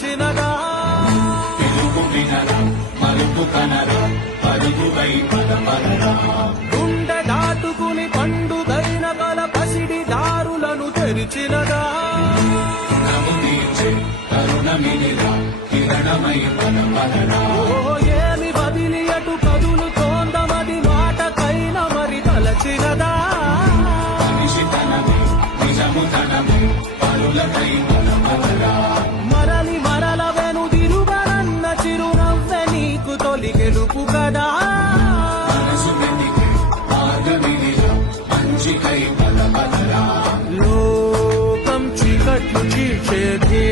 పిలిచినదా తెలుగు వినరా మరుపు కనరా పరుగువై పదపడరా గుండె దాటుకుని పండుగైన కల పసిడి దారులను తెరిచినదా నవ్వు తీర్చే కరుణమినిరా కిరణమై పదపడరా ఏమి బదిలి అటు కదులుతోందమది మాటకైన మరి తలచినదా మనిషి తనమే నిజము తనమే పరులకై పదపడరా మరలి మరల వెనుదిరుగనన్న చిరునవ్వె నీకు తొలి గెలుపు కదా మనసు వెతికే మార్గమినిరా మంచికై పదపడరా లోకం చీకట్లు చీల్చేదే